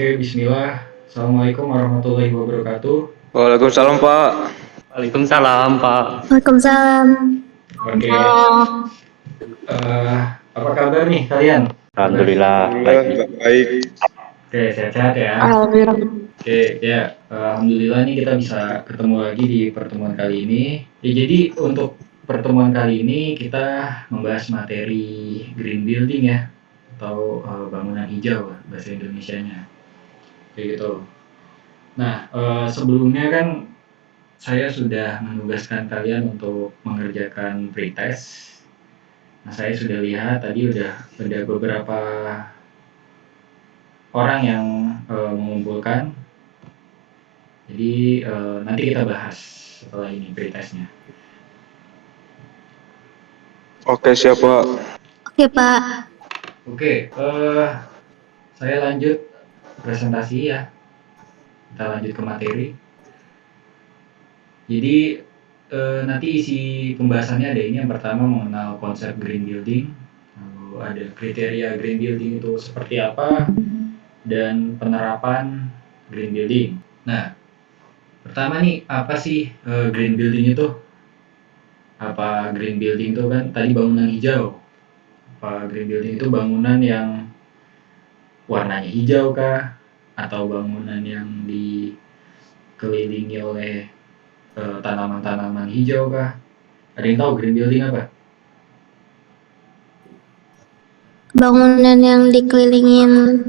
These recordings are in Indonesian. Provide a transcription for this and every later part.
Oke, bismillah. Assalamualaikum warahmatullahi wabarakatuh. Waalaikumsalam Pak. Waalaikumsalam, Pak. Waalaikumsalam. Oke, apa kabar nih kalian? Alhamdulillah, Alhamdulillah baik. baik. Oke, sehat-sehat ya. Alhamdulillah. Oke, ya. Alhamdulillah nih kita bisa ketemu lagi di pertemuan kali ini. Ya, jadi untuk pertemuan kali ini kita membahas materi green building ya, atau bangunan hijau bahasa Indonesianya. Kayak gitu. Nah, sebelumnya kan saya sudah menugaskan kalian untuk mengerjakan pretest. Nah, saya sudah lihat tadi udah ada beberapa orang yang mengumpulkan. Jadi nanti kita bahas setelah ini pretestnya. Oke, siap Pak. Oke, Pak. Oke, saya lanjut presentasi ya. Kita lanjut ke materi. Jadi nanti isi pembahasannya ada ini. Yang pertama mengenal konsep green building, lalu ada kriteria green building itu seperti apa, dan penerapan green building. Nah, pertama nih, apa sih green building itu? Apa green building itu kan tadi bangunan hijau? Apa green building itu bangunan yang warnanya hijau kah? Atau bangunan yang dikelilingi oleh tanaman-tanaman hijau kah? Ada yang tahu green building apa? Bangunan yang dikelilingin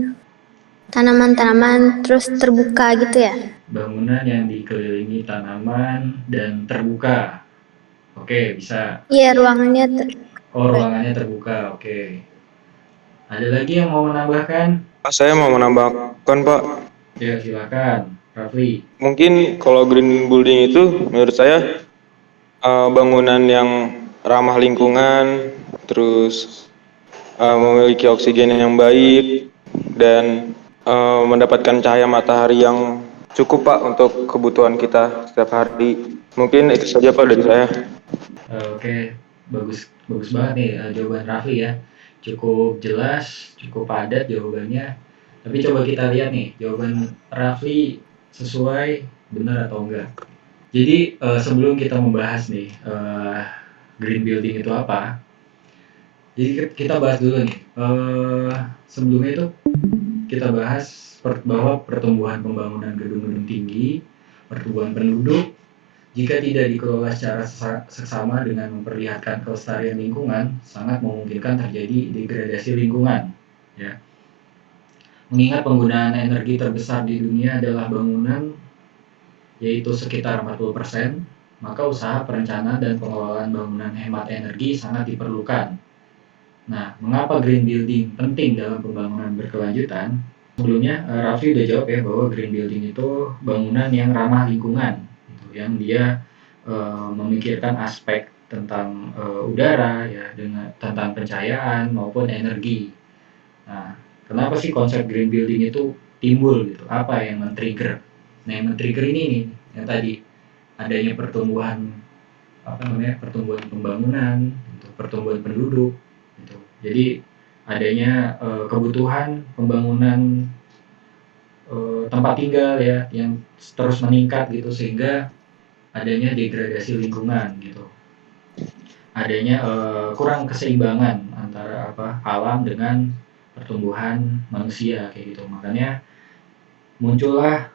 tanaman-tanaman terus terbuka gitu ya? Bangunan yang dikelilingi tanaman dan terbuka. Oke, bisa. Iya, ruangannya Ruangannya terbuka. Oke. Ada lagi yang mau menambahkan? Saya mau menambahkan Pak. Ya, silakan, Rafli. Mungkin kalau green building itu menurut saya bangunan yang ramah lingkungan, terus memiliki oksigen yang baik dan mendapatkan cahaya matahari yang cukup Pak untuk kebutuhan kita setiap hari. Mungkin itu saja Pak dari saya. Oke, bagus banget nih jawaban Rafli ya. Cukup jelas, cukup padat jawabannya. Tapi coba kita lihat nih, jawaban Rafli sesuai, benar atau enggak. Jadi sebelum kita membahas nih green building itu apa, jadi kita bahas dulu nih. Sebelumnya itu kita bahas bahwa pertumbuhan pembangunan gedung-gedung tinggi, pertumbuhan penduduk, jika tidak dikelola secara seksama dengan memperlihatkan kelestarian lingkungan, sangat memungkinkan terjadi degradasi lingkungan. Ya. Mengingat penggunaan energi terbesar di dunia adalah bangunan, yaitu sekitar 40%, maka usaha perencanaan dan pengelolaan bangunan hemat energi sangat diperlukan. Nah, mengapa green building penting dalam pembangunan berkelanjutan? Sebelumnya, Raffi udah jawab ya bahwa green building itu bangunan yang ramah lingkungan, gitu, yang dia memikirkan aspek tentang udara, ya, tentang pencahayaan maupun energi. Nah, kenapa sih konsep green building itu timbul gitu? Apa yang men-trigger? Nah, yang men-trigger ini nih, yang tadi adanya pertumbuhan pembangunan, gitu, pertumbuhan penduduk, gitu. Jadi adanya kebutuhan pembangunan tempat tinggal ya yang terus meningkat gitu, sehingga adanya degradasi lingkungan gitu. Adanya kurang keseimbangan antara alam dengan pertumbuhan manusia kayak gitu. Makanya muncullah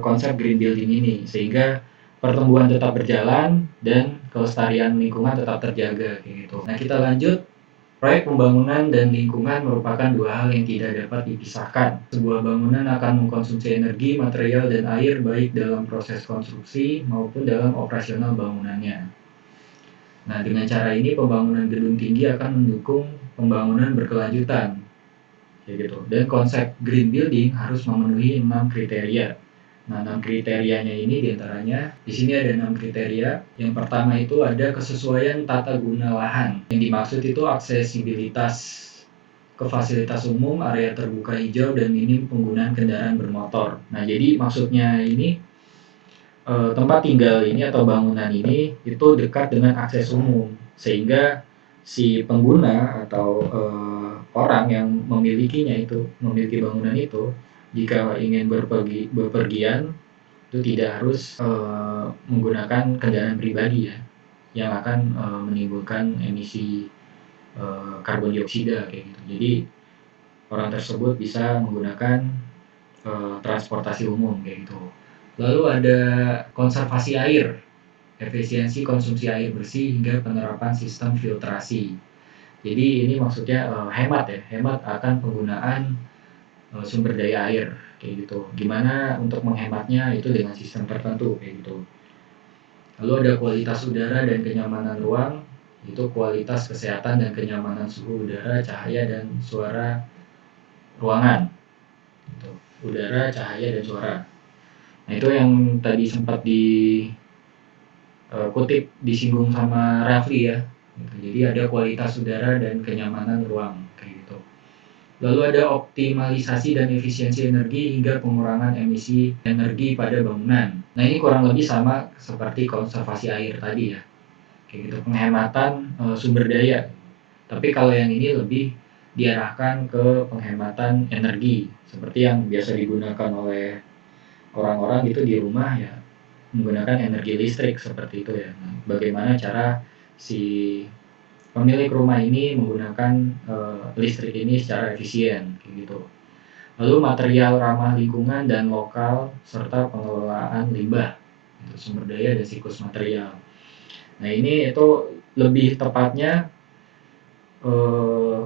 konsep green building ini, sehingga pertumbuhan tetap berjalan dan kelestarian lingkungan tetap terjaga kayak gitu. Nah, kita lanjut. Proyek pembangunan dan lingkungan merupakan dua hal yang tidak dapat dipisahkan. Sebuah bangunan akan mengkonsumsi energi, material, dan air baik dalam proses konstruksi maupun dalam operasional bangunannya. Nah, dengan cara ini pembangunan gedung tinggi akan mendukung pembangunan berkelanjutan. Kayak gitu. Dan konsep green building harus memenuhi 6 kriteria. Nah, 6 kriterianya ini diantaranya, di sini ada 6 kriteria. Yang pertama itu ada kesesuaian tata guna lahan. Yang dimaksud itu aksesibilitas ke fasilitas umum, area terbuka hijau, dan minim penggunaan kendaraan bermotor. Nah, jadi maksudnya ini tempat tinggal ini atau bangunan ini itu dekat dengan akses umum, sehingga si pengguna atau orang yang memiliki bangunan itu jika ingin bepergian itu tidak harus menggunakan kendaraan pribadi ya, yang akan menimbulkan emisi karbon dioksida kayak gitu. Jadi orang tersebut bisa menggunakan transportasi umum kayak gitu. Lalu ada konservasi air, efisiensi konsumsi air bersih hingga penerapan sistem filtrasi. Jadi ini maksudnya hemat akan penggunaan sumber daya air kayak gitu. Gimana untuk menghematnya itu dengan sistem tertentu kayak gitu. Lalu ada kualitas udara dan kenyamanan ruang, itu kualitas kesehatan dan kenyamanan suhu udara, cahaya dan suara ruangan. Gitu. Udara, cahaya dan suara. Nah itu yang tadi sempat kutip disinggung sama Rafli ya. Gitu. Jadi ada kualitas udara dan kenyamanan ruang kayak gitu. Lalu ada optimalisasi dan efisiensi energi hingga pengurangan emisi energi pada bangunan. Nah ini kurang lebih sama seperti konservasi air tadi ya, kayak gitu, penghematan sumber daya. Tapi kalau yang ini lebih diarahkan ke penghematan energi, seperti yang biasa digunakan oleh orang-orang gitu di rumah ya, menggunakan energi listrik seperti itu ya. Nah, bagaimana cara si pemilik rumah ini menggunakan listrik ini secara efisien kayak gitu. Lalu material ramah lingkungan dan lokal serta pengelolaan limbah, itu sumber daya dan siklus material. Nah ini itu lebih tepatnya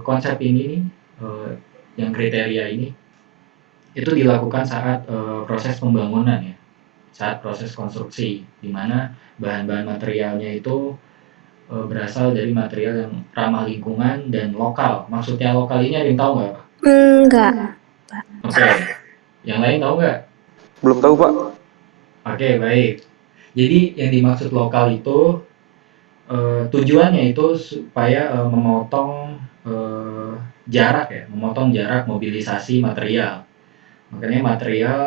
konsep ini nih, yang kriteria ini itu dilakukan saat proses pembangunan ya, saat proses konstruksi, di mana bahan-bahan materialnya itu berasal dari material yang ramah lingkungan dan lokal. Maksudnya lokal ini ada yang tahu nggak Pak? Enggak. Oke, yang lain tahu nggak? Belum tahu, Pak. Oke, baik. Jadi yang dimaksud lokal itu tujuannya itu supaya memotong jarak ya, memotong jarak mobilisasi material. Makanya material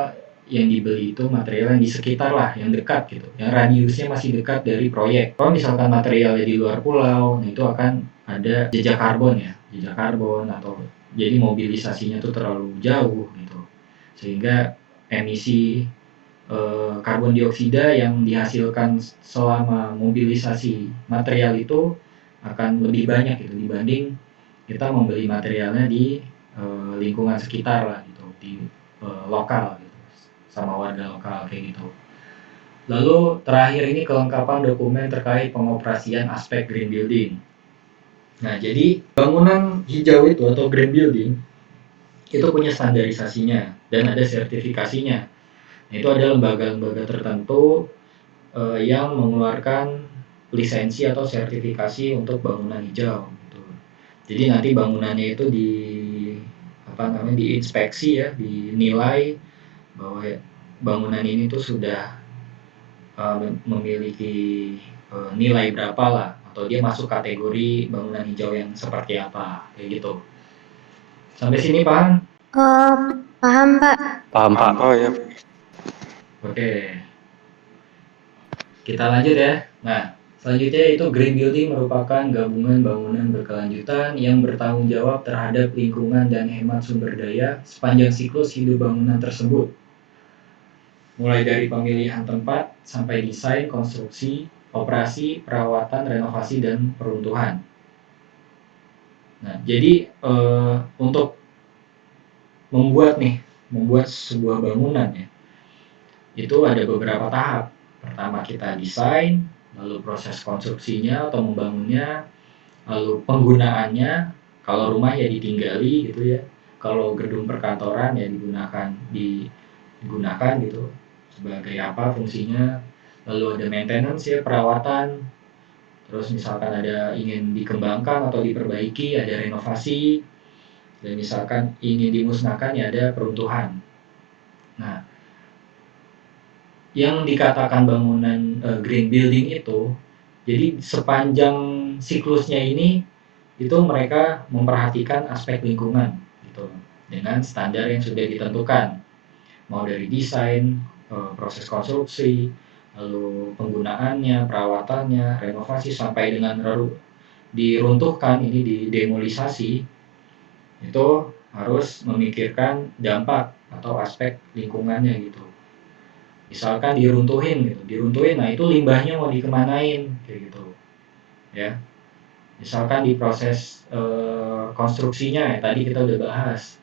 yang dibeli itu material yang di sekitar lah, yang dekat gitu, yang radiusnya masih dekat dari proyek. Kalau misalkan materialnya di luar pulau, nah itu akan ada jejak karbon ya, jejak karbon, atau jadi mobilisasinya tuh terlalu jauh gitu, sehingga emisi karbon dioksida yang dihasilkan selama mobilisasi material itu akan lebih banyak gitu dibanding kita membeli materialnya di lingkungan sekitar lah gitu, di lokal gitu, sama warga lokal kayak gitu. Lalu terakhir ini kelengkapan dokumen terkait pengoperasian aspek green building. Nah jadi bangunan hijau itu atau green building itu punya standarisasinya dan ada sertifikasinya. Itu ada lembaga-lembaga tertentu yang mengeluarkan lisensi atau sertifikasi untuk bangunan hijau. Gitu. Jadi nanti bangunannya itu diinspeksi ya, dinilai bahwa bangunan ini tuh sudah memiliki nilai berapa lah, atau dia masuk kategori bangunan hijau yang seperti apa, kayak gitu. Sampai sini paham? Oh, paham Pak. Paham, Pak. Oh ya. Oke. Kita lanjut ya. Nah, selanjutnya itu green building merupakan gabungan bangunan berkelanjutan yang bertanggung jawab terhadap lingkungan dan hemat sumber daya sepanjang siklus hidup bangunan tersebut. Mulai dari pemilihan tempat sampai desain, konstruksi, operasi, perawatan, renovasi, dan peruntuhan. Nah, jadi untuk membuat sebuah bangunan ya, itu ada beberapa tahap. Pertama kita desain, lalu proses konstruksinya atau membangunnya, lalu penggunaannya. Kalau rumah ya ditinggali gitu ya, kalau gedung perkantoran ya digunakan gitu sebagai apa fungsinya. Lalu ada maintenance ya, perawatan. Terus misalkan ada ingin dikembangkan atau diperbaiki, ada renovasi. Dan misalkan ingin dimusnahkan ya ada peruntuhan. Nah, yang dikatakan bangunan green building itu, jadi sepanjang siklusnya ini itu mereka memperhatikan aspek lingkungan gitu, dengan standar yang sudah ditentukan, mau dari desain, proses konstruksi, lalu penggunaannya, perawatannya, renovasi, sampai dengan diruntuhkan, ini didemolisasi, itu harus memikirkan dampak atau aspek lingkungannya gitu. Misalkan diruntuhin gitu, nah itu limbahnya mau dikemanain kayak gitu ya. Misalkan di proses konstruksinya ya, tadi kita udah bahas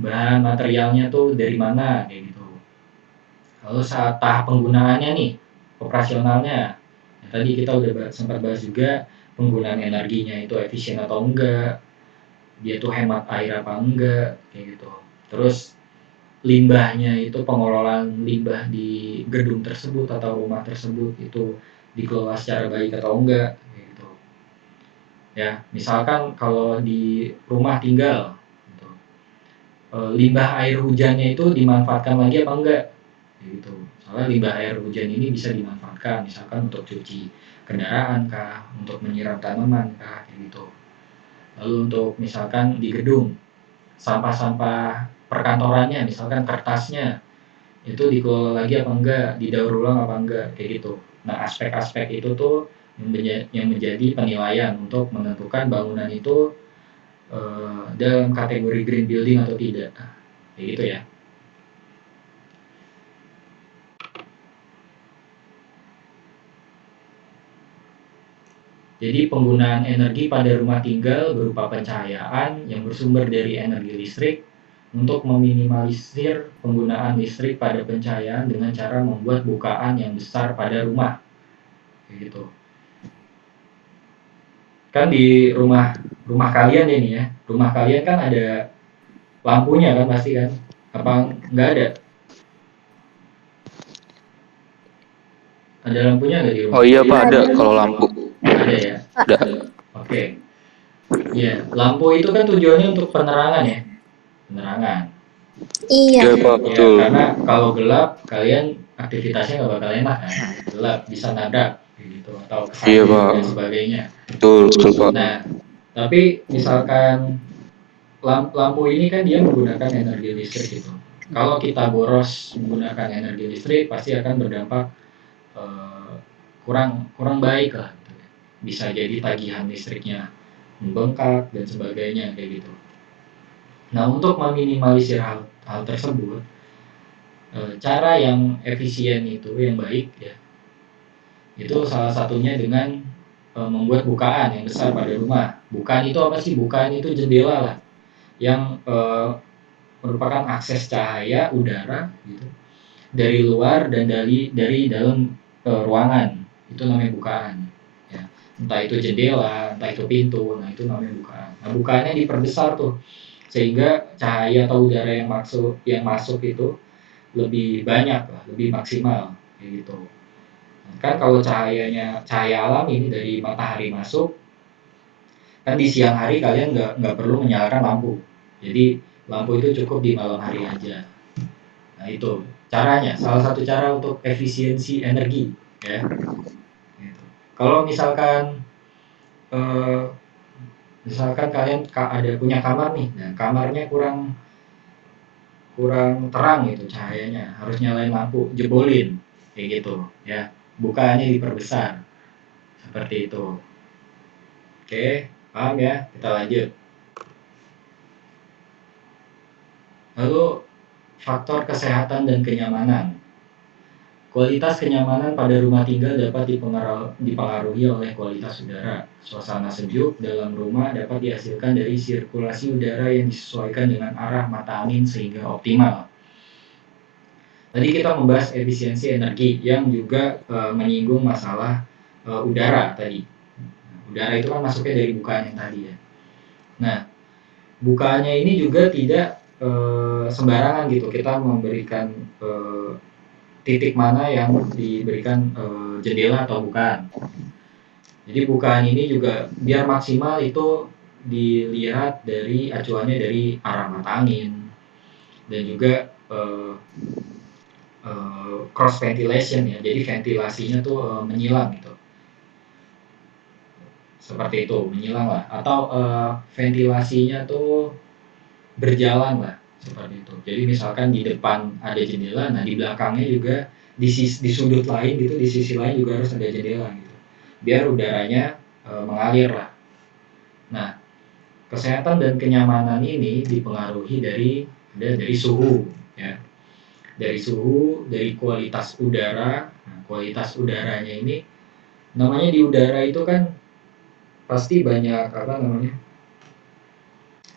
bahan materialnya tuh dari mana kayak gitu. Lalu saat tahap penggunaannya nih, operasionalnya, ya, tadi kita udah sempat bahas juga penggunaan energinya itu efisien atau enggak, dia tuh hemat air apa enggak kayak gitu. Terus limbahnya itu pengelolaan limbah di gedung tersebut atau rumah tersebut itu dikelola secara baik atau enggak gitu. Ya, misalkan kalau di rumah tinggal gitu, limbah air hujannya itu dimanfaatkan lagi apa enggak gitu. Soalnya limbah air hujan ini bisa dimanfaatkan misalkan untuk cuci kendaraan kah, untuk menyiram tanaman kah gitu. Lalu untuk misalkan di gedung, sampah-sampah perkantorannya misalkan kertasnya itu dikelola lagi apa enggak, didaur ulang apa enggak kayak gitu. Nah, aspek-aspek itu tuh yang menjadi penilaian untuk menentukan bangunan itu dalam kategori green building atau tidak. Kayak gitu ya. Jadi penggunaan energi pada rumah tinggal berupa pencahayaan yang bersumber dari energi listrik untuk meminimalisir penggunaan listrik pada pencahayaan dengan cara membuat bukaan yang besar pada rumah. Kayak gitu. Kan di rumah kalian ini ya, rumah kalian kan ada lampunya kan pasti kan? Apa nggak ada? Ada lampunya nggak di rumah? Oh iya Pak, ada Ada. kalau lampu. Ada ya? Ada. Oke. Ya, lampu itu kan tujuannya untuk penerangan ya, penerangan. Iya. Iya Pak, Ya, betul. karena kalau gelap kalian aktivitasnya nggak bakal enak kan, gelap bisa nabrak gitu atau Iya kesandet Pak, dan sebagainya. betul Pak. Nah, tapi misalkan lampu ini kan dia menggunakan energi listrik gitu. Kalau kita boros menggunakan energi listrik pasti akan berdampak eh, kurang baik lah. Gitu. Bisa jadi tagihan listriknya membengkak dan sebagainya kayak gitu. Nah, untuk meminimalisir hal tersebut, cara yang efisien itu yang baik ya, itu salah satunya dengan membuat bukaan yang besar pada rumah. Bukaan itu apa sih? Bukaan itu jendela lah yang merupakan akses cahaya udara gitu dari luar dan dari dalam ruangan. Itu namanya bukaan. Ya. Entah itu jendela, entah itu pintu, nah itu namanya bukaan. Nah, bukaannya diperbesar tuh sehingga cahaya atau udara yang masuk itu lebih banyak lah, lebih maksimal kayak gitu. Kan kalau cahaya alam ini dari matahari masuk, kan di siang hari kalian nggak perlu menyalakan lampu. Jadi lampu itu cukup di malam hari aja. Nah itu caranya, salah satu cara untuk efisiensi energi ya. Gitu. Kalau eh, misalkan kalian ada punya kamar nih, nah kamarnya kurang kurang terang gitu cahayanya, harus nyalain lampu, jebolin kayak gitu ya. Bukaannya diperbesar seperti itu. Oke, paham ya? Kita lanjut. Lalu faktor kesehatan dan kenyamanan. Kualitas kenyamanan pada rumah tinggal dapat dipengaruhi oleh kualitas udara. Suasana sejuk dalam rumah dapat dihasilkan dari sirkulasi udara yang disesuaikan dengan arah mata angin sehingga optimal. Tadi kita membahas efisiensi energi yang juga menyinggung masalah udara tadi. Udara itu kan masuknya dari bukaan yang tadi ya. Nah, bukaannya ini juga tidak sembarangan gitu. Kita memberikan titik mana yang diberikan jendela atau bukaan. Jadi bukaan ini juga biar maksimal itu dilihat dari acuannya dari arah mata angin dan juga cross ventilation ya. Jadi ventilasinya tuh menyilang gitu. Seperti itu, menyilang lah. Atau ventilasinya tuh berjalan lah seperti itu. Jadi misalkan di depan ada jendela, nah di belakangnya juga di sudut lain gitu, di sisi lain juga harus ada jendela gitu. Biar udaranya mengalir lah. Nah, kesehatan dan kenyamanan ini dipengaruhi dari ada dari suhu, ya. Dari suhu, dari kualitas udara. Nah, kualitas udaranya ini, namanya di udara itu kan pasti banyak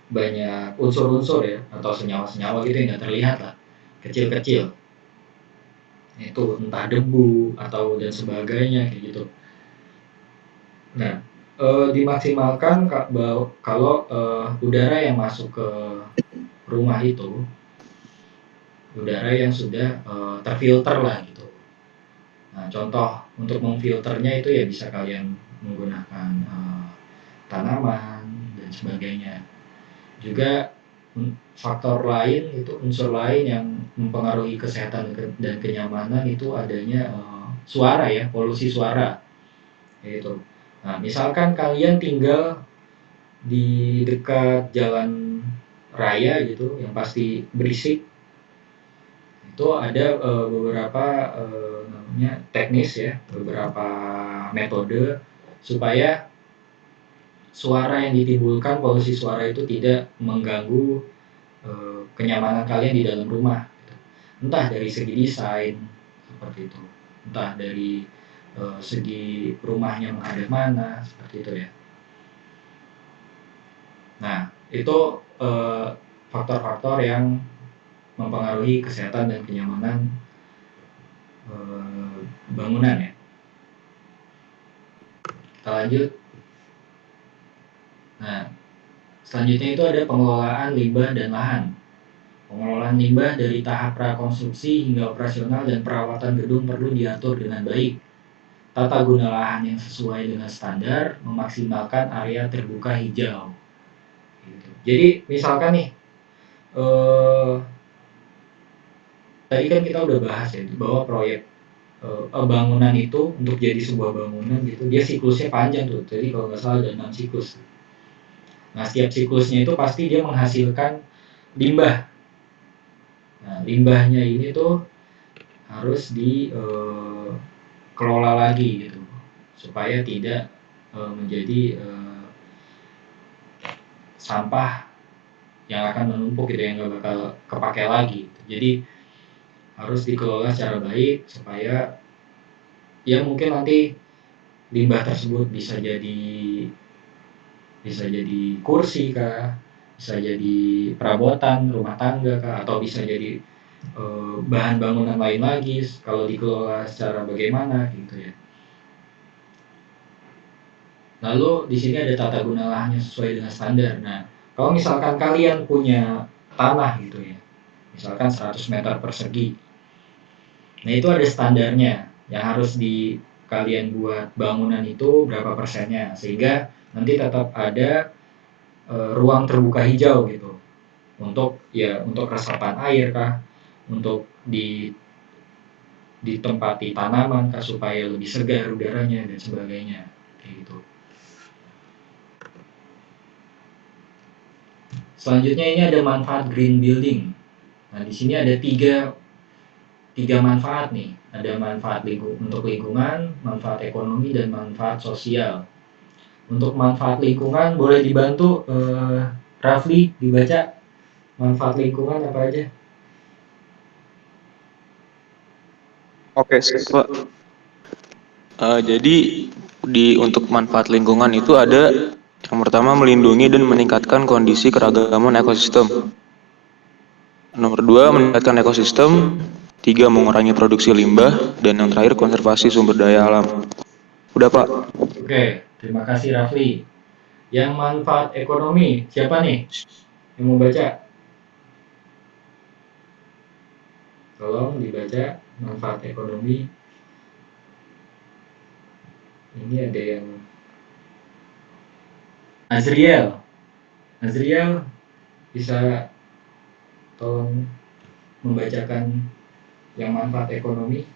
banyak unsur-unsur ya, atau senyawa-senyawa gitu yang nggak terlihat lah, kecil-kecil. Itu entah debu atau dan sebagainya kayak gitu. Nah, dimaksimalkan kalau udara yang masuk ke rumah itu udara yang sudah terfilter lah gitu. Nah, contoh untuk memfilternya itu ya bisa kalian menggunakan tanaman dan sebagainya. Juga faktor lain itu unsur lain yang mempengaruhi kesehatan dan kenyamanan itu adanya suara ya, polusi suara gitu. Nah, misalkan kalian tinggal di dekat jalan raya gitu yang pasti berisik, itu ada beberapa namanya teknis ya, beberapa metode supaya suara yang ditimbulkan, polusi suara itu tidak mengganggu kenyamanan kalian di dalam rumah. Entah dari segi desain seperti itu, entah dari segi rumahnya menghadap mana seperti itu ya. Nah, itu faktor-faktor yang mempengaruhi kesehatan dan kenyamanan bangunan ya. Kita lanjut. Nah, selanjutnya itu ada pengelolaan limbah dan lahan. Pengelolaan limbah dari tahap prakonstruksi hingga operasional dan perawatan gedung perlu diatur dengan baik. Tata guna lahan yang sesuai dengan standar, memaksimalkan area terbuka hijau. Gitu. Jadi misalkan nih, tadi kan kita udah bahas ya bahwa proyek bangunan itu untuk jadi sebuah bangunan gitu, dia siklusnya panjang tuh. Jadi kalau nggak salah ada 6 siklus. Nah, setiap siklusnya itu pasti dia menghasilkan limbah. Nah, limbahnya ini tuh harus dikelola lagi gitu, supaya tidak menjadi sampah yang akan menumpuk gitu, yang nggak bakal kepake lagi. Jadi harus dikelola secara baik supaya ya mungkin nanti limbah tersebut bisa jadi kursi kah, bisa jadi perabotan rumah tangga kah, atau bisa jadi bahan bangunan lain lagi kalau dikelola secara bagaimana gitu ya. Lalu di sini ada tata guna lahannya sesuai dengan standar. Nah, kalau misalkan kalian punya tanah gitu ya, misalkan 100 meter persegi, nah itu ada standarnya yang harus kalian buat bangunan itu berapa persennya, sehingga nanti tetap ada ruang terbuka hijau gitu untuk resapan air kah, untuk ditempati tanaman kah supaya lebih segar udaranya dan sebagainya kayak gitu. Selanjutnya ini ada manfaat green building. Nah, di sini ada tiga manfaat nih. Ada manfaat untuk lingkungan, manfaat ekonomi, dan manfaat sosial. Untuk manfaat lingkungan boleh dibantu Rafli dibaca manfaat lingkungan apa aja? Oke, Pak. Jadi untuk manfaat lingkungan itu ada yang pertama melindungi dan meningkatkan kondisi keragaman ekosistem. Nomor 2 meningkatkan ekosistem. 3 mengurangi produksi limbah, dan yang terakhir konservasi sumber daya alam. Udah, Pak. Oke, terima kasih Rafli. Yang manfaat ekonomi siapa nih yang mau baca? Tolong dibaca manfaat ekonomi. Ini ada yang Azriel bisa tolong membacakan yang manfaat ekonomi.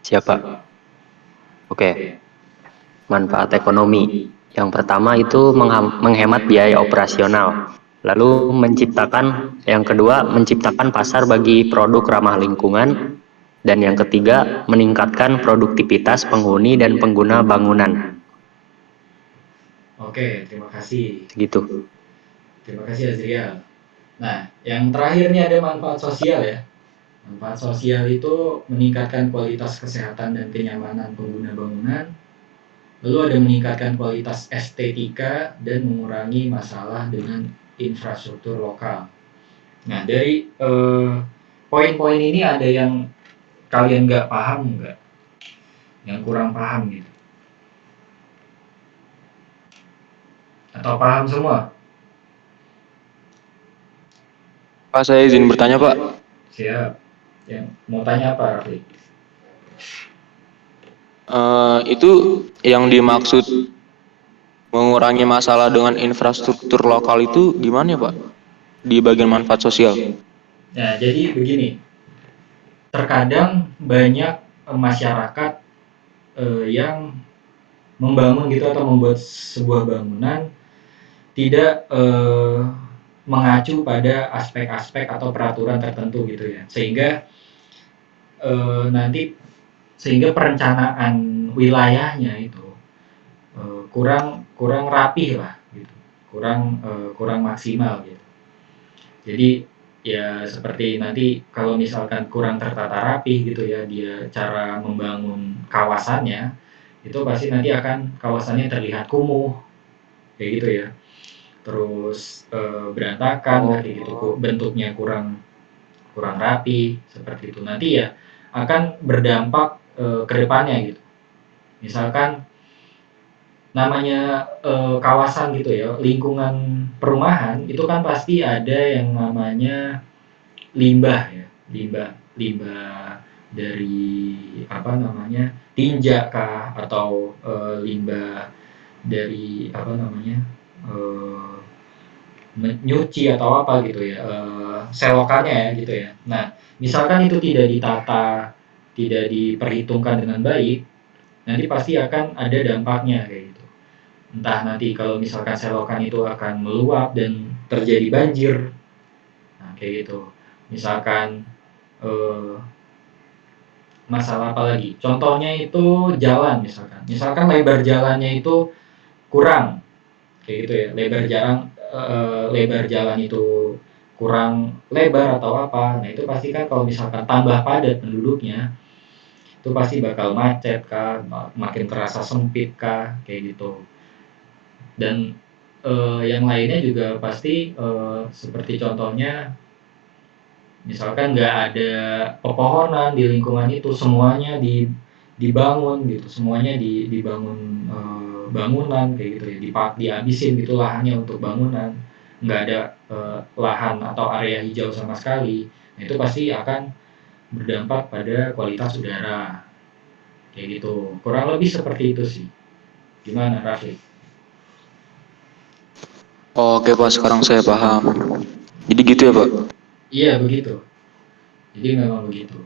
Siapa? Oke. Manfaat ekonomi. Yang pertama itu menghemat biaya operasional. Lalu yang kedua menciptakan pasar bagi produk ramah lingkungan. Dan yang ketiga meningkatkan produktivitas penghuni dan pengguna bangunan. Oke, terima kasih. Gitu. Terima kasih Azriel. Nah, yang terakhir nih ada manfaat sosial ya. Manfaat sosial itu meningkatkan kualitas kesehatan dan kenyamanan pengguna bangunan, lalu ada meningkatkan kualitas estetika dan mengurangi masalah dengan infrastruktur lokal. Nah, dari poin-poin ini ada yang kalian nggak paham nggak? Yang kurang paham gitu? Atau paham semua? Pak, saya izin bertanya, Pak. Siap. Yang mau tanya apa, Rafli? Itu yang dimaksud mengurangi masalah dengan infrastruktur lokal itu gimana ya, Pak? Di bagian manfaat sosial. Nah, jadi begini. Terkadang banyak masyarakat yang membangun gitu atau membuat sebuah bangunan tidak mengacu pada aspek-aspek atau peraturan tertentu gitu ya, sehingga nanti perencanaan wilayahnya itu kurang rapih lah gitu, kurang maksimal gitu. Jadi ya seperti nanti kalau misalkan kurang tertata rapih gitu ya, dia cara membangun kawasannya itu pasti nanti akan kawasannya terlihat kumuh kayak gitu ya, terus berantakan kayak gitu, bentuknya kurang rapi seperti itu. Nanti ya akan berdampak ke depannya gitu. Misalkan namanya kawasan gitu ya, lingkungan perumahan itu kan pasti ada yang namanya limbah ya, limbah dari apa namanya, tinja kah, atau limbah dari apa namanya, nyuci atau apa gitu ya, selokannya ya gitu ya. Nah, misalkan itu tidak ditata, tidak diperhitungkan dengan baik, nanti pasti akan ada dampaknya kayak gitu. Entah nanti kalau misalkan selokan itu akan meluap dan terjadi banjir, nah kayak gitu. Misalkan masalah apa lagi? Contohnya itu jalan misalkan. Misalkan lebar jalannya itu kurang, kayak gitu ya. Lebar jalan itu kurang lebar atau apa. Nah, itu pasti kan kalau misalkan tambah padat penduduknya, itu pasti bakal macet kah, makin terasa sempit kah, kayak gitu. Dan yang lainnya juga pasti seperti contohnya misalkan nggak ada pepohonan di lingkungan itu, semuanya dibangun gitu, semuanya dibangun bangunan kayak gitu ya, dihabisin gitu lahannya untuk bangunan, nggak ada lahan atau area hijau sama sekali. Nah, itu pasti akan berdampak pada kualitas udara kayak gitu, kurang lebih seperti itu sih. Gimana, Raffi? Oke, Pak, sekarang saya paham. Jadi gitu ya, Pak? Iya begitu, jadi memang begitu.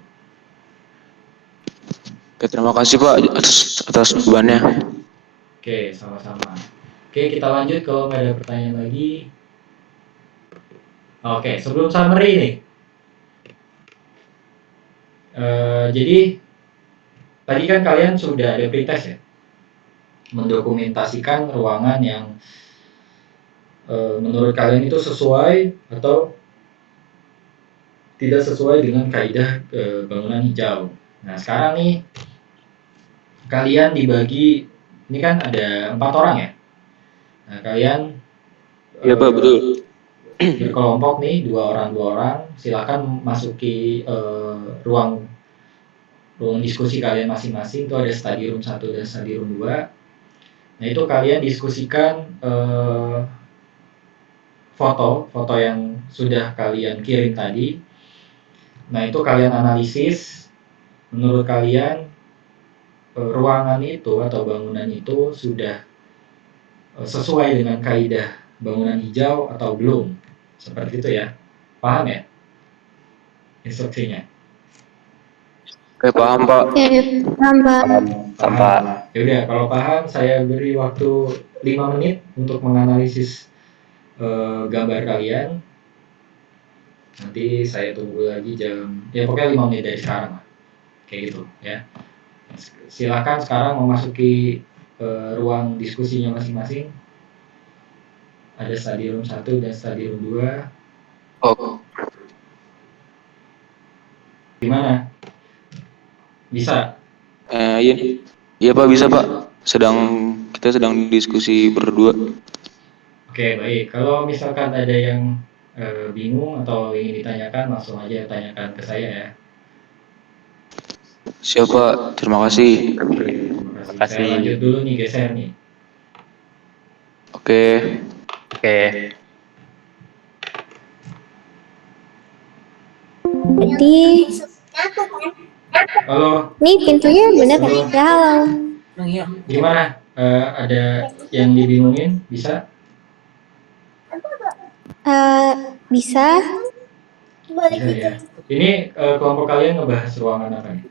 Oke, terima kasih, Pak, atas bebannya. Oke, sama-sama. Oke, kita lanjut kalau nggak ada pertanyaan lagi. Oke, sebelum summary nih. Jadi tadi kan kalian sudah ada pretest ya, mendokumentasikan ruangan yang menurut kalian itu sesuai atau tidak sesuai dengan kaidah bangunan hijau. Nah, sekarang nih kalian dibagi, ini kan ada 4 orang ya. Nah, kalian Iya, Pak, betul. berkelompok nih, dua orang, silakan masuki ruang diskusi kalian masing-masing. Itu ada study room 1 dan study room 2. Nah, itu kalian diskusikan foto yang sudah kalian kirim tadi. Nah, itu kalian analisis, menurut kalian ruangan itu atau bangunan itu sudah sesuai dengan kaidah bangunan hijau atau belum, seperti itu ya. Paham ya instruksinya? Oke, paham, Pak. Oke, paham, Pak. Paham. Ya udah, kalau paham saya beri waktu 5 menit untuk menganalisis gambar kalian. Nanti saya tunggu lagi ya pokoknya 5 menit dari sekarang lah. Kayak gitu ya. Silakan sekarang memasuki ruang diskusinya masing-masing. Ada study room 1 dan study room 2. Gimana? Bisa? Iya, iya Pak, bisa Pak. Kita sedang diskusi berdua. Oke, baik. Kalau misalkan ada yang bingung atau ingin ditanyakan, langsung aja tanyakan ke saya ya. Siapa? Terima kasih. Oke, terima kasih. Saya Makasih. lanjut dulu nih, geser nih. Oke. Oke. Jadi, Halo, ini pintunya bener Halo. ya? Halo. Gimana? Ada yang dibingungin? Bisa? Bisa Bisa ya. Ini kelompok kalian ngebahas ruangan apa nih?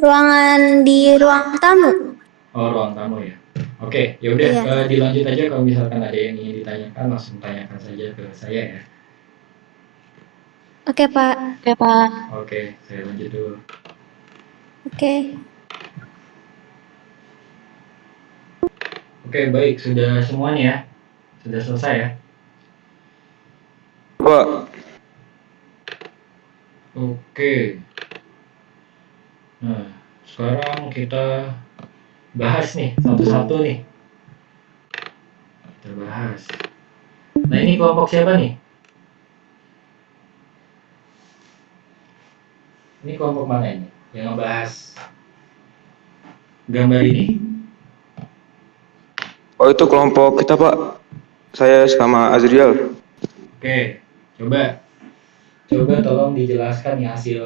ruangan di ruang tamu. Oh, ruang tamu ya. Oke, yaudah Iya. dilanjut aja kalau misalkan ada yang ingin ditanyakan langsung tanyakan saja ke saya ya. Oke, Pak. Oke, saya lanjut dulu. Oke. Oke, baik. Sudah semuanya ya? Sudah selesai ya? Pak, Oke. Nah, sekarang kita bahas nih satu-satu nih. Kita bahas. Nah, ini kelompok siapa nih? Ini kelompok mana ini? Yang ngebahas gambar ini? oh itu kelompok kita Pak. Saya sama Azriel. Oke, coba tolong dijelaskan nih hasil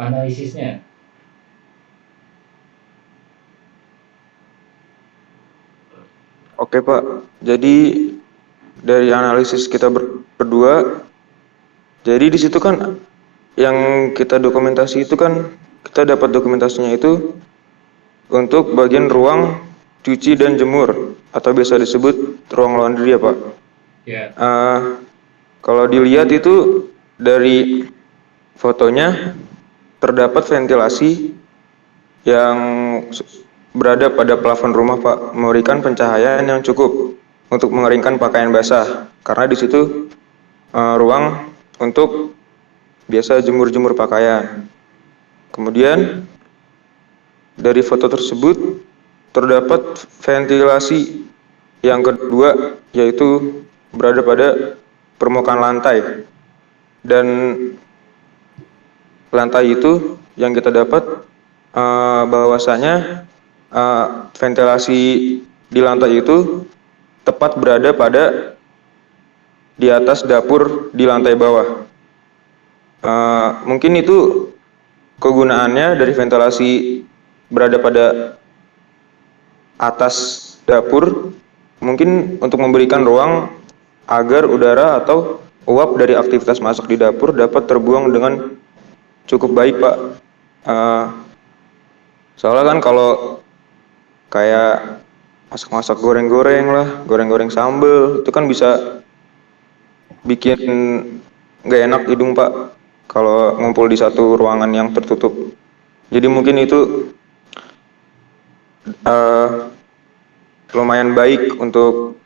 analisisnya. Oke Pak. Jadi dari analisis kita berdua, jadi di situ kan yang kita dokumentasi itu kan kita dapat dokumentasinya itu untuk bagian ruang cuci dan jemur atau biasa disebut ruang laundry ya Pak. Ya, Kalau dilihat itu dari fotonya terdapat ventilasi yang berada pada plafon rumah Pak, memberikan pencahayaan yang cukup untuk mengeringkan pakaian basah. Karena di situ ruang untuk biasa jemur-jemur pakaian. Kemudian dari foto tersebut terdapat ventilasi yang kedua yaitu berada pada permukaan lantai. Dan lantai itu yang kita dapat bahwasanya ventilasi di lantai itu tepat berada pada di atas dapur di lantai bawah. Mungkin itu kegunaannya dari ventilasi berada pada atas dapur, mungkin untuk memberikan ruang agar udara atau uap dari aktivitas masak di dapur dapat terbuang dengan cukup baik Pak. Soalnya kan kalau kayak masak-masak goreng-goreng lah, goreng-goreng sambel, itu kan bisa bikin nggak enak hidung Pak kalau ngumpul di satu ruangan yang tertutup. Jadi mungkin itu lumayan baik untuk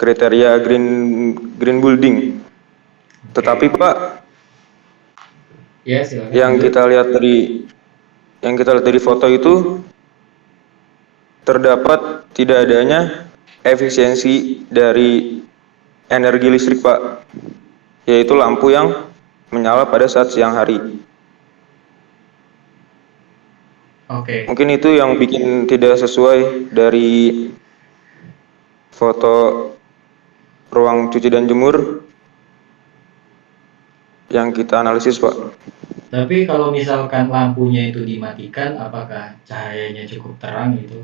kriteria green building. Tetapi Pak, ya silakan. yang kita lihat dari foto itu terdapat tidak adanya efisiensi dari energi listrik Pak, yaitu lampu yang menyala pada saat siang hari. Oke. Mungkin itu yang bikin tidak sesuai dari foto ruang cuci dan jemur yang kita analisis Pak. Tapi kalau misalkan lampunya itu dimatikan, apakah cahayanya cukup terang gitu?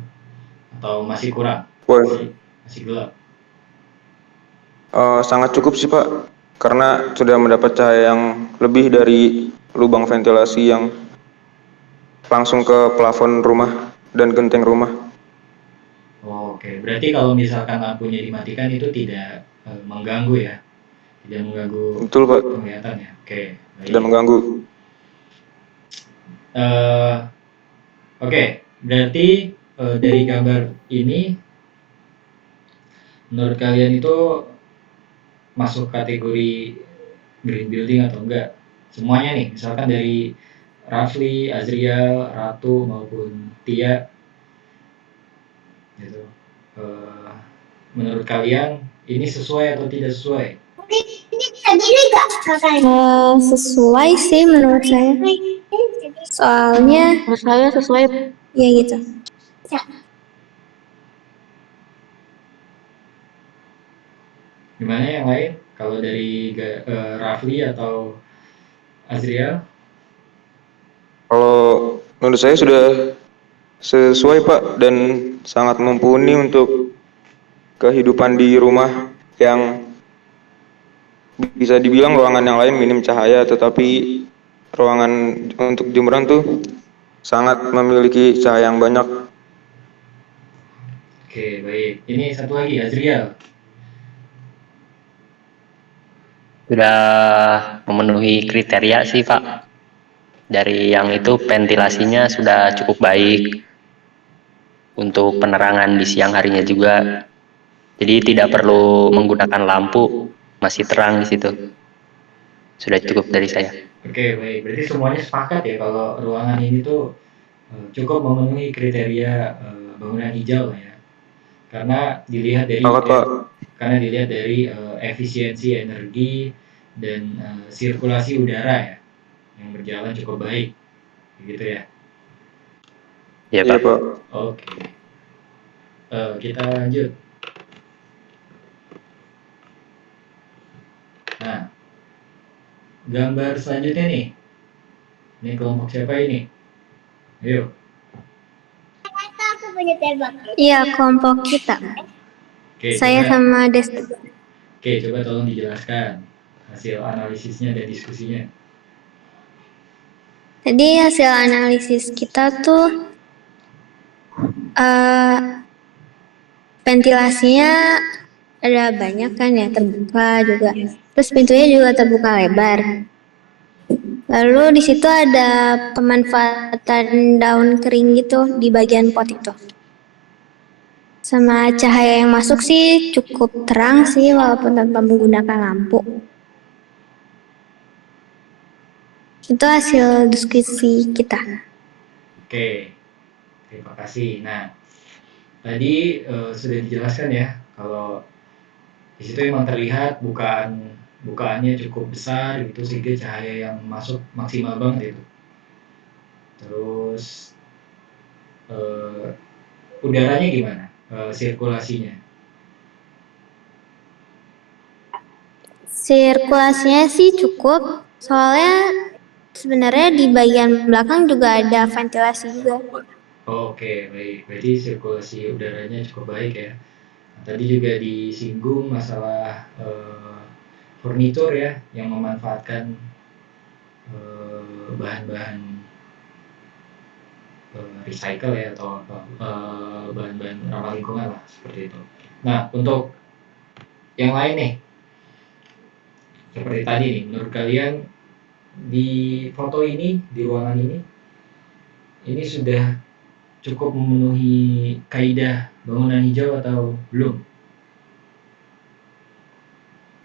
Atau masih kurang? Wah, Masih gelap? sangat cukup sih Pak, karena sudah mendapat cahaya yang lebih dari lubang ventilasi yang langsung ke plafon rumah dan genteng rumah. Oke, berarti kalau misalkan lampunya dimatikan itu tidak mengganggu ya? Tidak mengganggu Betul Pak, penglihatan ya? Oke, baik. tidak mengganggu. Oke, berarti dari gambar ini menurut kalian itu masuk kategori green building atau enggak? semuanya nih, misalkan dari Rafli, Azriel, Ratu maupun Tia gitu. Eh, menurut kalian ini sesuai atau tidak sesuai? Sesuai sih menurut saya. Soalnya Menurut saya sesuai. ya gitu. Gimana yang lain? Kalau dari Rafli atau Azriel? Kalau menurut saya sudah sesuai Pak dan sangat mumpuni untuk kehidupan di rumah yang bisa dibilang ruangan yang lain minim cahaya, tetapi ruangan untuk jemuran tuh sangat memiliki cahaya yang banyak. Oke, baik. Ini satu lagi, Azriel. Sudah memenuhi kriteria sih Pak. Dari yang itu ventilasinya sudah cukup baik, untuk penerangan di siang harinya juga. Jadi tidak perlu menggunakan lampu, masih terang di situ. Sudah cukup dari saya. Oke, baik. Berarti semuanya sepakat ya kalau ruangan ini tuh cukup memenuhi kriteria bangunan hijau lah ya. Karena dilihat dari Sepakat Pak. efisiensi energi dan sirkulasi udara ya yang berjalan cukup baik, gitu ya. Ya Iya Pak. Pak. Oke. Kita lanjut. Nah, gambar selanjutnya nih. Ini kelompok siapa ini? Ayo. Iya, kelompok kita. Oke, Saya coba. sama Desti. Oke, coba tolong dijelaskan hasil analisisnya dan diskusinya. Jadi hasil analisis kita tuh eh ventilasinya ada banyak kan ya, terbuka juga. Terus pintunya juga terbuka lebar. Lalu di situ ada pemanfaatan daun kering gitu di bagian pot itu. Sama cahaya yang masuk sih cukup terang sih walaupun tanpa menggunakan lampu. Itu hasil diskusi kita. Oke, terima kasih. Nah, tadi sudah dijelaskan ya kalau di situ memang terlihat bukaannya cukup besar gitu sehingga cahaya yang masuk maksimal banget itu. Terus udaranya gimana? Sirkulasinya? Sirkulasinya sih cukup, soalnya sebenarnya di bagian belakang juga ada ventilasi juga. Oke, baik. Berarti sirkulasi udaranya cukup baik ya. Tadi juga disinggung masalah furnitur ya yang memanfaatkan bahan-bahan recycle ya atau apa bahan-bahan ramah lingkungan lah seperti itu. Nah untuk yang lain nih seperti tadi nih menurut kalian di foto ini di ruangan ini sudah cukup memenuhi kaidah bangunan hijau atau belum?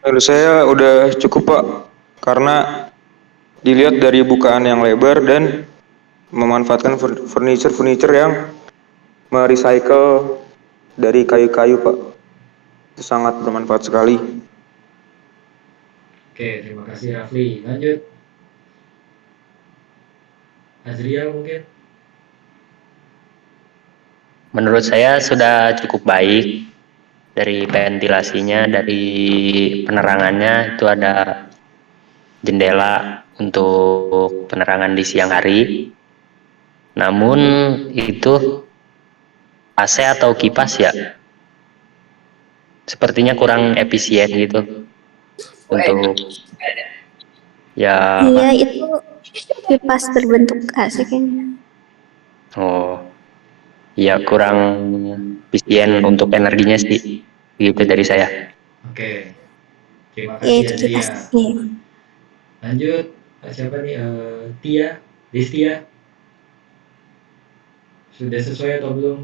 Menurut saya udah cukup Pak, karena dilihat dari bukaan yang lebar dan memanfaatkan furniture yang merecycle dari kayu-kayu Pak. Itu sangat bermanfaat sekali. Oke, terima kasih Rafli. Lanjut, Azriel mungkin. Menurut saya sudah cukup baik. Dari ventilasinya, dari penerangannya itu ada jendela untuk penerangan di siang hari. Namun itu AC atau kipas ya sepertinya kurang efisien gitu untuk ya. Iya, itu kipas berbentuk AC kayaknya. Oh ya, kurang efisien untuk energinya sih, gitu dari saya. Oke, terima Ya, kasih itu Azriel. kipasnya. Lanjut, siapa nih? Tia, Destia. Sudah sesuai atau belum?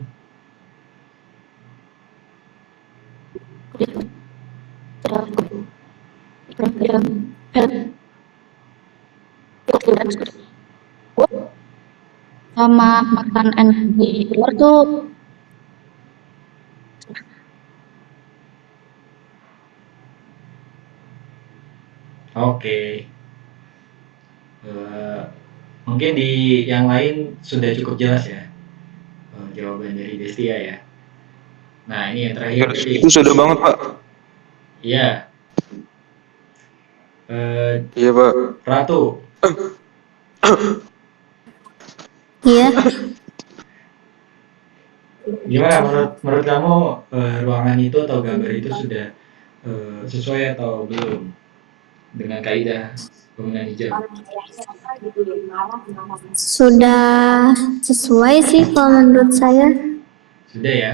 sama makan energi di luar tuh Oke. Eh, Mungkin di yang lain sudah cukup jelas ya jawaban dari Destia ya. Nah ini yang terakhir berarti. Itu sudah banget, Pak. Iya. Iya, Pak. Ratu, Iya, gimana menurut kamu ruangan itu atau gambar itu sudah sesuai atau belum dengan kaidah bangunan hijau? sudah sesuai sih kalau menurut saya. Sudah ya.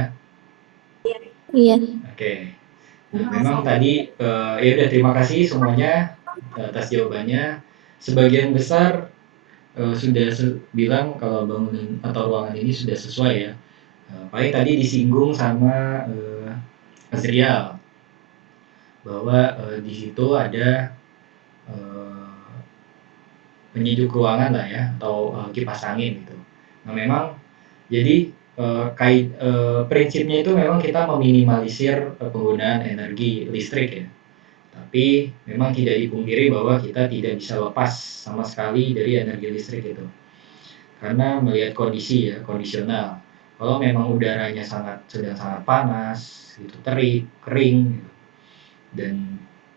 Iya. Oke. Nah, memang tadi ya udah terima kasih semuanya atas jawabannya. Sebagian besar sudah bilang kalau bangunan atau ruangan ini sudah sesuai ya. Paling tadi disinggung sama Mas Rial bahwa di situ ada penyejuk ruangan lah ya atau kipas angin gitu. Nah memang jadi prinsipnya itu memang kita meminimalisir penggunaan energi listrik ya. Tapi memang tidak dipungkiri bahwa kita tidak bisa lepas sama sekali dari energi listrik itu. Karena melihat kondisi ya, kondisional. Kalau memang udaranya sedang sangat panas, gitu, terik, kering, gitu, dan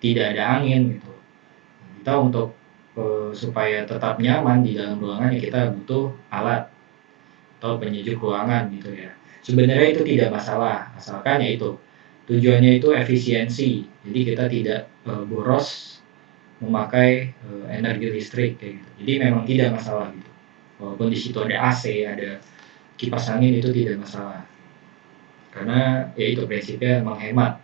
tidak ada angin gitu. Kita untuk supaya tetap nyaman di dalam ruangan ya kita butuh alat atau penyejuk ruangan gitu ya. Sebenarnya itu tidak masalah, asalkan ya itu tujuannya itu efisiensi. Jadi kita tidak boros memakai energi listrik kayak gitu. Jadi memang tidak masalah gitu. Walaupun di situ ada AC, ada kipas angin itu tidak masalah. Karena ya itu prinsipnya menghemat.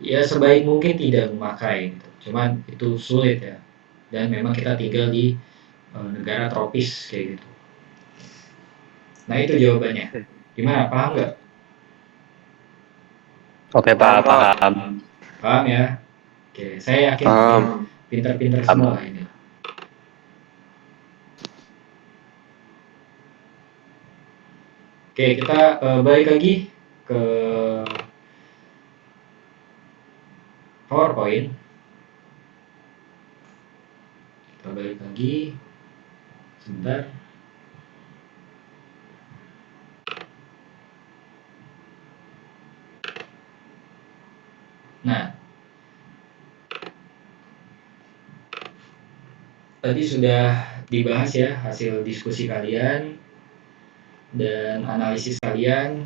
Ya sebaik mungkin tidak memakai gitu. Cuman itu sulit ya. Dan memang kita tinggal di negara tropis kayak gitu. Nah itu jawabannya. Gimana? Paham nggak? Oke, Pak, paham. Paham ya? Oke, saya yakin Paham. pinter-pinter semua lah ini. Oke, kita balik lagi ke PowerPoint. Kita balik lagi. Sebentar. Nah, tadi sudah dibahas ya hasil diskusi kalian dan analisis kalian.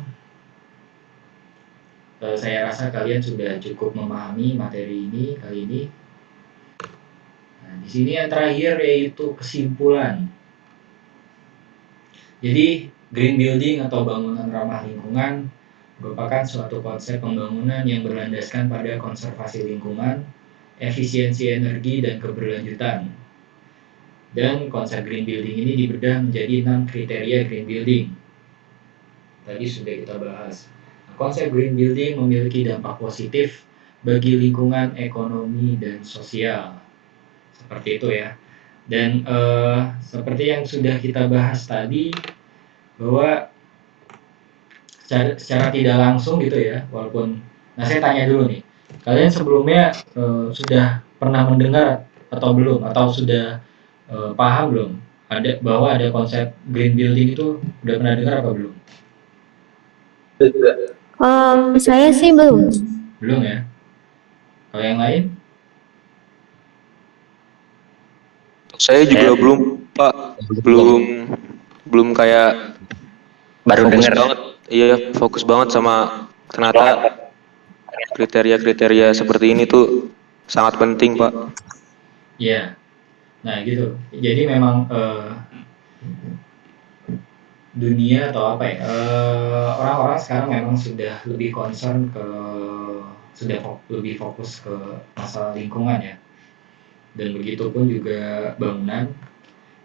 Saya rasa kalian sudah cukup memahami materi ini kali ini. Nah, di sini yang terakhir yaitu kesimpulan. Jadi, green building atau bangunan ramah lingkungan merupakan suatu konsep pembangunan yang berlandaskan pada konservasi lingkungan, efisiensi energi, dan keberlanjutan. Dan konsep green building ini dibedah menjadi 6 kriteria green building. Tadi sudah kita bahas. Konsep green building memiliki dampak positif bagi lingkungan, ekonomi, dan sosial. Seperti itu ya. Dan seperti yang sudah kita bahas tadi, bahwa secara tidak langsung gitu ya, walaupun, nah saya tanya dulu nih, kalian sebelumnya sudah pernah mendengar atau belum, atau sudah paham belum bahwa ada konsep green building itu, udah pernah dengar apa belum? Saya sih belum. Belum ya. Kalau yang lain? Saya juga belum, Pak. Belum kayak Baru fokus dengar. banget. Iya, fokus banget sama ternyata kriteria-kriteria seperti ini tuh sangat penting, Pak. Iya. Nah gitu. Jadi memang dunia atau apa ya, orang-orang sekarang memang sudah lebih concern lebih fokus ke masalah lingkungan ya, dan begitu pun juga bangunan.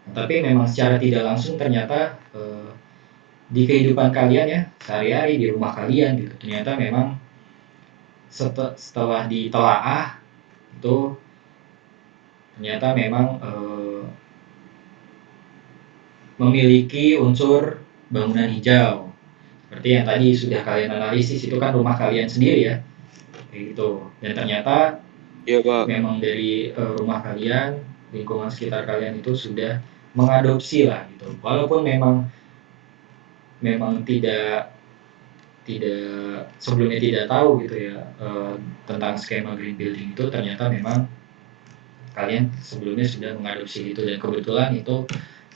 Nah, tapi memang secara tidak langsung ternyata di kehidupan kalian ya sehari-hari di rumah kalian gitu, ternyata memang setelah ditelaah itu ternyata memang memiliki unsur bangunan hijau. Seperti yang tadi sudah kalian analisis, itu kan rumah kalian sendiri ya, kayak gitu. Dan ternyata Iya, Pak. memang dari rumah kalian, lingkungan sekitar kalian itu sudah mengadopsi lah gitu. Walaupun memang tidak sebelumnya tidak tahu gitu ya tentang skema green building itu, ternyata memang kalian sebelumnya sudah mengadopsi itu, dan kebetulan itu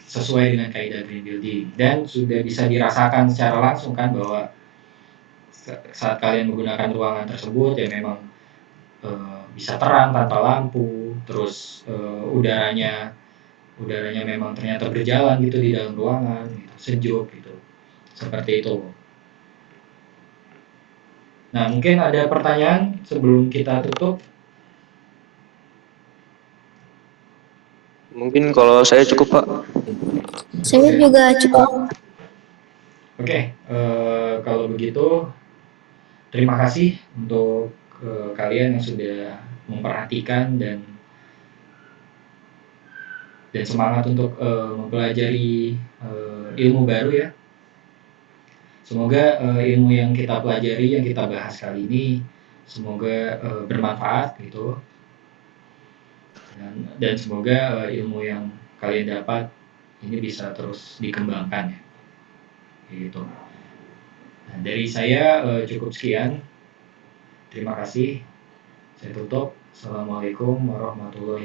sesuai dengan kaidah green building dan sudah bisa dirasakan secara langsung kan bahwa saat kalian menggunakan ruangan tersebut ya memang bisa terang tanpa lampu, terus udaranya memang ternyata berjalan gitu di dalam ruangan gitu, sejuk gitu, seperti itu. Nah, mungkin ada pertanyaan sebelum kita tutup. Mungkin kalau saya cukup, Pak. Saya juga cukup. Oke, kalau begitu terima kasih untuk kalian yang sudah memperhatikan dan semangat untuk mempelajari ilmu baru ya. Semoga ilmu yang kita pelajari, yang kita bahas kali ini, semoga bermanfaat gitu. Dan semoga ilmu yang kalian dapat ini bisa terus dikembangkan ya. Gitu. Nah, dari saya cukup sekian. Terima kasih. Saya tutup. Assalamualaikum warahmatullahi